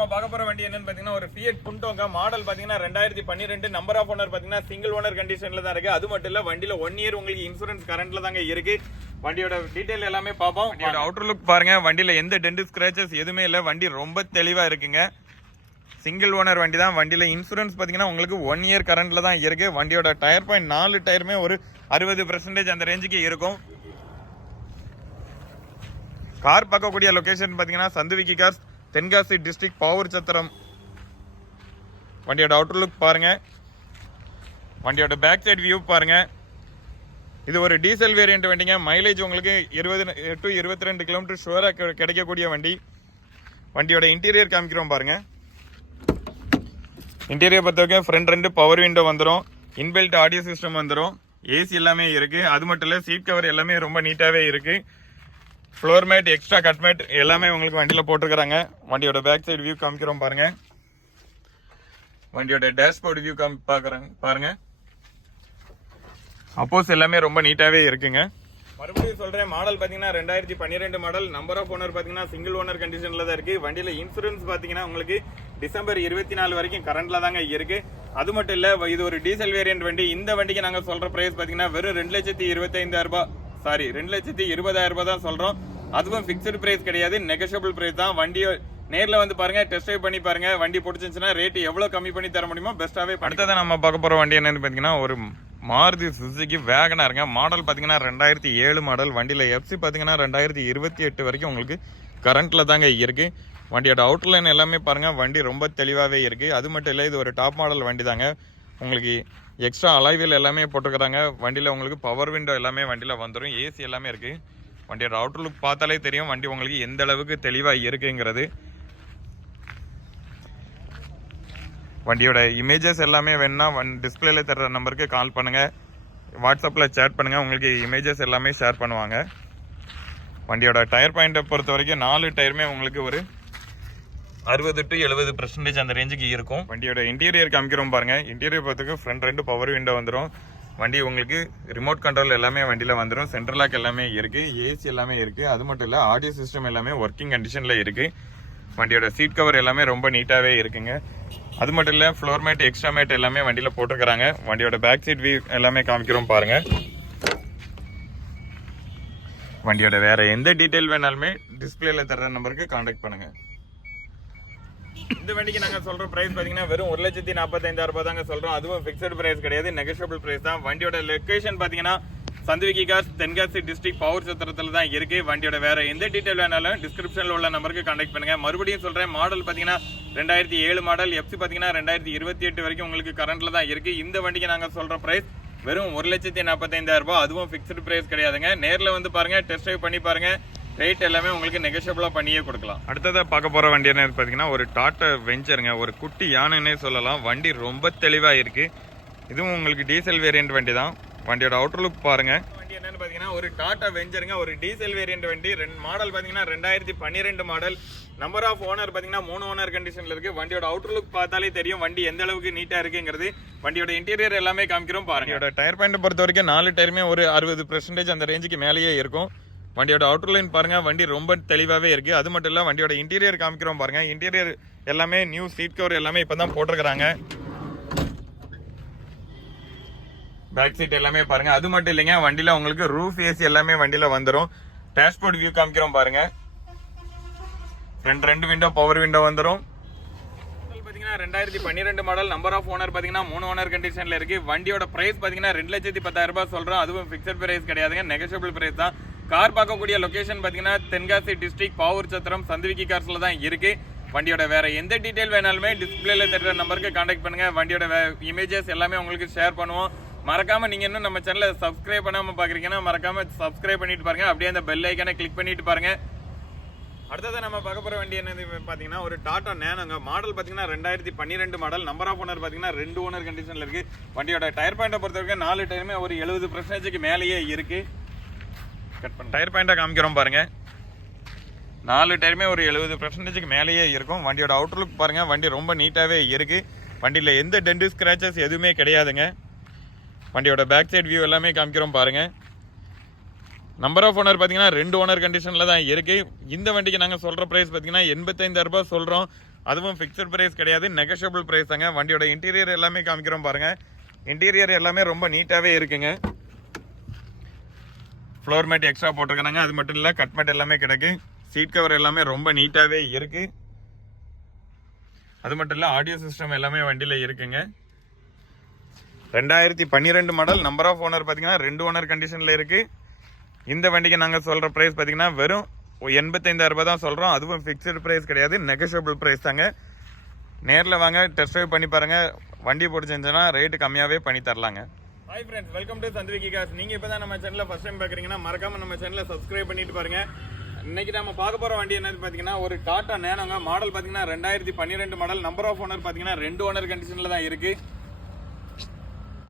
நம்ம பார்க்க போற வண்டி என்னன்னு பாத்தீங்கன்னா ஒரு Fiat Punto மாடல் பாத்தீங்கன்னா 2012 நம்பர் ஆஃப் ஓனர் பாத்தீங்கன்னா சிங்கிள் ஓனர் கண்டிஷன்ல தான் இருக்கு. அது மட்டும் இல்ல வண்டியில 1 இயர் உங்களுக்கு இன்சூரன்ஸ் கரண்ட்ல தாங்க இருக்கு. வண்டியோட டீடைல் எல்லாமே பார்ப்போம். வண்டியோட அவுட்டர் லுக் பாருங்க. வண்டியில எந்த டென்ட் ஸ்கிராச்சஸ் எதுவுமே இல்ல. வண்டி ரொம்ப தெளிவா இருக்குங்க. சிங்கிள் ஓனர் வண்டி தான். வண்டியில இன்சூரன்ஸ் பாத்தீங்கன்னா உங்களுக்கு 1 இயர் கரண்ட்ல தான் இருக்கு. வண்டியோட டயர் பாயிண்ட் 4 டயருமே ஒரு 60% அந்த ரேஞ்சுக்கு இருக்கும். கார் பார்க்கக்கூடிய லொகேஷன் பாத்தீங்கன்னா சந்துவிக்கி கார்ஸ், தென்காசி டிஸ்ட்ரிக்ட், பாவூர் சத்திரம். வண்டியோட அவுட்டர் லுக் பாருங்க. வண்டியோட பேக் சைடு வியூ பாருங்க. இது ஒரு டீசல் வேரியன்ட் வண்டிங்க. மைலேஜ் உங்களுக்கு 20 to 22 கிலோமீட்டர் ஷுவரா கிடைக்கக்கூடிய வண்டி. வண்டியோட இன்டீரியர் காமிக்கிறோம் பாருங்க. இன்டீரியர் பொறுத்த வரைக்கும் ஃப்ரண்ட் 2 பவர் விண்டோ வந்துடும். இன்பில்ட் ஆடியோ சிஸ்டம் வந்துடும். ஏசி எல்லாமே இருக்கு. அது மட்டும் இல்ல சீட் கவர் எல்லாமே ரொம்ப நீட்டாவே இருக்கு. Floor mat, extra cut mat எல்லாமே உங்களுக்கு வண்டியில் போட்டிருக்கிறாங்க. வண்டியோட பேக் சைடு வியூ காமிக்கிறோம் பாருங்க. வண்டியோட டேஷ்போர்டு வியூ பாருங்க. அப்போஸ் எல்லாமே ரொம்ப நீட்டாவே இருக்குங்க. மறுபடியும் சொல்றேன், மாடல் பாத்தீங்கன்னா 2012 மாடல். நம்பர் ஆஃப் ஓனர் பாத்தீங்கன்னா சிங்கிள் ஓனர் கண்டிஷன்ல தான் இருக்கு. வண்டியில இன்சூரன்ஸ் பாத்தீங்கன்னா உங்களுக்கு டிசம்பர் 24 வரைக்கும் கரண்ட்ல தாங்க இருக்கு. அது மட்டும் இல்ல இது ஒரு டீசல் வேரியன்ட் வண்டி. இந்த வண்டிக்கு நாங்க சொல்ற பிரைஸ் பாத்தீங்கன்னா வெறும் 2,25,000 ரூபாய், 2,20,000 ரூபாய் தான் சொல்றோம். அதுவும் பிக்ஸ்டு பிரைஸ் கிடையாது, நெகோஷியபிள் பிரைஸ் தான். வண்டியை நேர்ல வந்து பாருங்க, டெஸ்ட் ட்ரைவ் பண்ணி பாருங்க. வண்டி பிடிச்சிருந்துச்சுன்னா ரேட் எவ்வளவு கம்மி பண்ணி தர முடியுமோ பெஸ்ட்டாவே. அடுத்ததை நம்ம பார்க்க போற வண்டி என்னன்னு பாத்தீங்கன்னா ஒரு மாருதி சுசுகி வேகனாருங்க. மாடல் பாத்தீங்கன்னா 2007 மாடல். வண்டியில எஃப்சி பாத்தீங்கன்னா 2028 வரைக்கும் உங்களுக்கு கரண்ட்ல தாங்க இருக்கு. வண்டியோட அவுட்டர் லைன் எல்லாமே பாருங்க. வண்டி ரொம்ப தெளிவாவே இருக்கு. அது மட்டும் இல்ல இது ஒரு டாப் மாடல் வண்டி தாங்க. உங்களுக்கு எக்ஸ்ட்ரா அலாய்வில் எல்லாமே போட்டுக்கிறாங்க. வண்டியில் உங்களுக்கு பவர் விண்டோ எல்லாமே வண்டியில் வந்துடும். ஏசி எல்லாமே இருக்குது. வண்டியோட அவுட்டர் லுக் பார்த்தாலே தெரியும் வண்டி உங்களுக்கு எந்த அளவுக்கு தெளிவாக இருக்குங்கிறது. வண்டியோட இமேஜஸ் எல்லாமே வேணுன்னா டிஸ்பிளேல தர்ற நம்பருக்கு கால் பண்ணுங்கள், வாட்ஸ்அப்பில் சேட் பண்ணுங்கள். உங்களுக்கு இமேஜஸ் எல்லாமே ஷேர் பண்ணுவாங்க. வண்டியோட டயர் பாயிண்ட்டை பொறுத்த வரைக்கும் 4 டயருமே உங்களுக்கு ஒரு 60 to 70% அந்த ரேஞ்சுக்கு இருக்கும். வண்டியோட இன்டீரியர் காமிக்கிறோம் பாருங்க. இன்டீரியர் பொறுத்தவரைக்கும் ஃப்ரண்ட் 2 பவர் விண்டோ வந்துடும். வண்டி உங்களுக்கு ரிமோட் கண்ட்ரோல் எல்லாமே வண்டியில் வந்துடும். சென்ட்ரல் லாக் எல்லாமே இருக்கு. ஏசி எல்லாமே இருக்கு. அது மட்டும் இல்லை ஆடியோ சிஸ்டம் எல்லாமே ஒர்க்கிங் கண்டிஷன்ல இருக்கு. வண்டியோட சீட் கவர் எல்லாமே ரொம்ப நீட்டாவே இருக்குங்க. அது மட்டும் இல்லை ஃப்ளோர் மேட், எக்ஸ்ட்ரா மேட் எல்லாமே வண்டியில் போட்டுக்கிறாங்க. வண்டியோட பேக் சைட் வியூ எல்லாமே காமிக்கிறோம் பாருங்க. வண்டியோட வேற எந்த டீட்டெயில் வேணாலுமே டிஸ்பிளேல தர்ற நம்பருக்கு கான்டாக்ட் பண்ணுங்க. இந்த வண்டிக்கு நாங்க சொல்ற பிரைஸ் பாத்தீங்கன்னா வெறும் 1,45,000 ரூபாய் தாங்க சொல்றோம். அதுவும் பிக்ஸ்டு பிரைஸ் கிடையாது, நெகோஷியபிள் பிரைஸ் தான். வண்டியோட லொகேஷன் பாத்தீங்கன்னா சந்துவிக்கி கார்ஸ், தென்காசி டிஸ்ட்ரிக்ட், பாவூர் சத்திரத்துல தான் இருக்கு. வண்டியோட வேற எந்த டீடைல் வேணாலும் டிஸ்கிரிப்ஷன்ல உள்ள நம்பருக்கு கான்டாக்ட் பண்ணுங்க. மறுபடியும் சொல்றேன், மாடல் பாத்தீங்கன்னா 2007 மாடல். எஃப்சி பாத்தீங்கன்னா 2028 வரைக்கும் உங்களுக்கு கரண்ட்ல தான் இருக்கு. இந்த வண்டிக்கு நாங்க சொல்ற பிரைஸ் வெறும் 1,45,000 ரூபாய். அதுவும் பிக்ஸ்டு பிரைஸ் கிடையாதுங்க. நேர்ல வந்து பாருங்க, டெஸ்ட் ட்ரைவ் பண்ணி பாருங்க. ரேட் எல்லாமே உங்களுக்கு நெகோஷியபிளா பண்ணியே கொடுக்கலாம். அடுத்ததை பார்க்க போற வண்டி என்ன பாத்தீங்கன்னா ஒரு டாடா வெஞ்சருங்க. ஒரு குட்டி யானைன்னே சொல்லலாம். வண்டி ரொம்ப தெளிவா இருக்கு. இதுவும் உங்களுக்கு டீசல் வேரியன்ட் வண்டி தான். வண்டியோட அவுட்டர் லுக் பாருங்க. வண்டி என்னன்னு பாத்தீங்கன்னா ஒரு டாடா வெஞ்சருங்க. ஒரு டீசல் வேரியன்ட் வண்டி. மாடல் பாத்தீங்கன்னா 2012 மாடல். நம்பர் ஆஃப் ஓனர் பாத்தீங்கன்னா 3 ஓனர் கண்டிஷன்ல இருக்கு. வண்டியோட அவுட்டர் லுக் பார்த்தாலே தெரியும் வண்டி எந்த அளவுக்கு நீட்டா இருக்குங்கிறது. வண்டியோட இன்டீரியர் எல்லாமே காமிக்கிறோம் பாருங்க. வண்டியோட டயர் பாயிண்ட் பொறுத்த வரைக்கும் 4 டயருமே ஒரு 60% அந்த ரேஞ்சுக்கு மேலேயே இருக்கும். வண்டியோட அவுட்டர் லைன் பாருங்க. வண்டி ரொம்ப தெளிவாவே இருக்கு. அது மட்டும் இல்ல வண்டியோட இன்டீரியர் காமிக்கிறோம் பாருங்க. இன்டீரியர் எல்லாமே நியூ சீட் கவர் எல்லாமே இப்பதான் போட்டிருக்காங்க. பேக் சீட் எல்லாமே பாருங்க. அது மட்டும் இல்லைங்க வண்டியில உங்களுக்கு ரூஃப் ஏசி எல்லாமே வண்டியில வந்துடும். டேஷ்போர்ட் வியூ காமிக்கிறோம் பாருங்க. ஃப்ரண்ட் 2 விண்டோ பவர் விண்டோ வந்துடும். 2012 மாடல். நம்பர் ஆஃப் ஓனர் பாத்தீங்கன்னா 3 ஓனர் கண்டிஷன்ல இருக்கு. வண்டியோட பிரைஸ் பாத்தீங்கன்னா 2,10,000 ரூபாய் சொல்றோம். அதுவும் பிக்ஸ்டு பிரைஸ் கிடையாதுங்க, நெகோஷியபிள் பிரைஸ் தான். கார் பார்க்கக்கூடிய லொகேஷன் பாத்தீங்கன்னா தென்காசி டிஸ்ட்ரிக்ட், பாவூர் சத்திரம், சந்துவிக்கி கார்ஸ்ல தான் இருக்கு. வண்டியோட வேற எந்த டீடைல் வேணாலுமே டிஸ்பிளேல தெரிற நம்பருக்கு கான்டாக்ட் பண்ணுங்க. வண்டியோட இமேஜஸ் எல்லாமே உங்களுக்கு ஷேர் பண்ணுவோம். மறக்காம நீங்க இன்னும் நம்ம சேனலை சப்ஸ்கிரைப் பண்ணாம பாக்குறீங்கன்னா மறக்காம சப்ஸ்கிரைப் பண்ணிட்டு பாருங்க. அப்படியே அந்த பெல் ஐக்கானை கிளிக் பண்ணிட்டு பாருங்க. அடுத்தது நம்ம பார்க்க போற வண்டி என்னது பாத்தீங்கன்னா ஒரு டாடா நேனோங்க. மாடல் பாத்தீங்கன்னா 2012 மாடல். நம்பர் ஆஃப் ஓனர் பாத்தீங்கன்னா 2 ஓனர் கண்டிஷன்ல இருக்கு. வண்டியோட டயர் பாயிண்ட்டை பொறுத்த வரைக்கும் 4 டயருமே ஒரு 70% மேலேயே இருக்கு. டயர் பாயிண்டா காமிக்கிறோம் பாருங்க. 4 டயருமே ஒரு 70% மேலேயே இருக்கும். வண்டியோட அவுட்டர் லுக் பாருங்க. வண்டி ரொம்ப நீட்டாவே இருக்கு. வண்டியில எந்த டென்ட் ஸ்கிராச்சஸ் எதுவுமே கிடையாதுங்க. வண்டியோட பேக் சைட் வியூ எல்லாமே காமிக்கிறோம் பாருங்க. நம்பர் ஆஃப் ஓனர் பாத்தீங்கன்னா 2 ஓனர் கண்டிஷன்ல தான் இருக்கு. இந்த வண்டிக்கு நாங்க சொல்ற பிரைஸ் பாத்தீங்கன்னா 85,000 ரூபாய் சொல்றோம். அதுவும் ஃபிக்ஸட் பிரைஸ் கிடையாது, நெகோஷியபிள் பிரைஸ் தாங்க. வண்டியோட இன்டீரியர் எல்லாமே காமிக்கிறோம் பாருங்க. இன்டீரியர் எல்லாமே ரொம்ப நீட்டாவே இருக்குங்க. ஃப்ளோர் மேட் எக்ஸ்ட்ரா போட்டிருக்காங்க. அது மட்டும் இல்லை, கட் மேட் எல்லாமே கிடக்கு. சீட் கவர் எல்லாமே ரொம்ப நீட்டாவே இருக்கு. அது மட்டும் இல்லை, ஆடியோ சிஸ்டம் எல்லாமே வண்டியில இருக்குங்க. 2012 மாடல். நம்பர் ஆஃப் ஓனர் பார்த்தீங்கன்னா 2 ஓனர் கண்டிஷன்ல இருக்கு. இந்த வண்டிக்கு நாங்கள் சொல்ற பிரைஸ் பார்த்தீங்கன்னா வெறும் 85,000 ரூபாய் தான் சொல்றோம். அதுவும் ஃபிக்ஸட் பிரைஸ் கிடையாது, நெகோஷியபிள் பிரைஸ் தாங்க. நேரில் வாங்க, டெஸ்ட் ட்ரைவ் பண்ணி பாருங்க. வண்டி பிடிச்சிருந்துச்சுன்னா ரேட்டு கம்மியாவே பண்ணி தரலாங்க. Hi friends, welcome to Chanduvicky cars. நீங்க இப்பதான் நம்ம சேனலை ஃபர்ஸ்ட் டைம் பாக்குறீங்கன்னா மறக்காம நம்ம சேனலை சப்ஸ்கிரைப் பண்ணிட்டு பாருங்க. இன்னைக்கு நம்ம பார்க்க போற வண்டி என்னது பாத்தீங்கன்னா ஒரு டாடா நேனோங்க. மாடல் பாத்தீங்கன்னா 2012 மாடல். நம்பர் ஆஃப் ஓனர் பாத்தீங்கன்னா 2 ஓனர் கண்டிஷன்ல தான் இருக்கு.